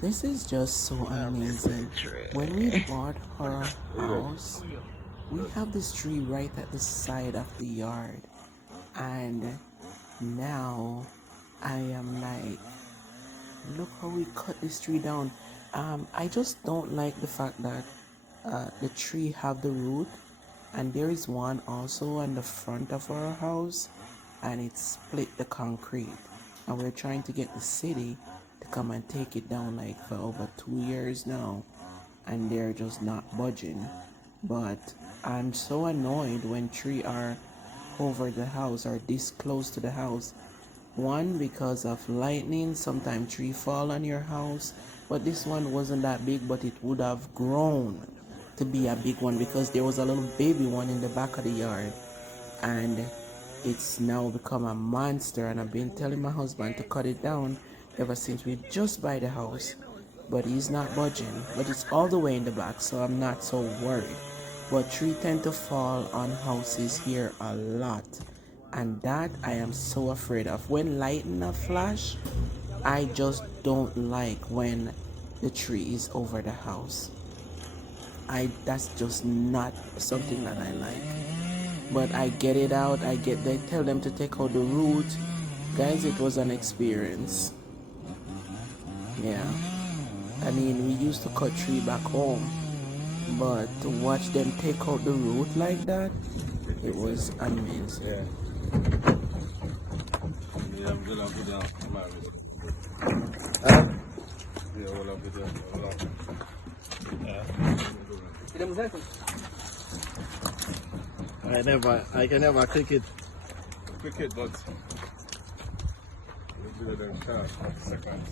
This is just so amazing. When we bought our house, we have this tree right at the side of the yard. And now I am like, look how we cut this tree down. I just don't like the fact that the tree have the root, and there is one also on the front of our house, and it split the concrete. And we're trying to get the city to come and take it down like for over 2 years now, and they're just not budging. But I'm so annoyed when trees are over the house or this close to the house. One, because of lightning, sometimes tree fall on your house, but this one wasn't that big, but it would have grown to be a big one because there was a little baby one in the back of the yard, and it's now become a monster. And I've been telling my husband to cut it down ever since we just buy the house, but he's not budging. But it's all the way in the back, so I'm not so worried. But trees tend to fall on houses here a lot, and that I am so afraid of. When lightning flash, I just don't like when the tree is over the house. That's just not something that I like. But I get it out. They tell them to take out the root. Guys, it was an experience. Yeah. I mean, we used to cut tree back home, but to watch them take out the root like that, it was amazing. Yeah. I can never click it. Click it, but we'll do them short seconds.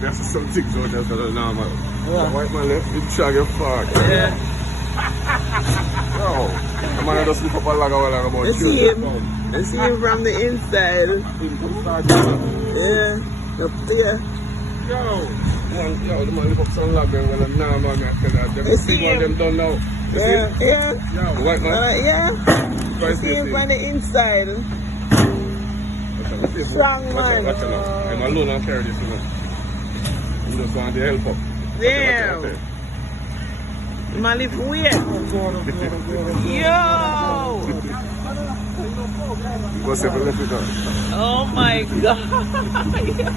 That's some things out there that are normal. Yeah. The white man left the shag your park. Yeah. Yo, the man just look up a lag about I see him. I see him from the inside. Yeah. Up there. Yo, the man look up some lag and well, nah, man, I tell you. Them see one of them done now. Yeah. Yo, the white man. Yeah. I see him from the inside. Strong man. Watch out. I'm alone and carry this, you know. You just want the help up. Damn. Man, live weird. Yo. You go see if I left it down. Oh my god. Yo.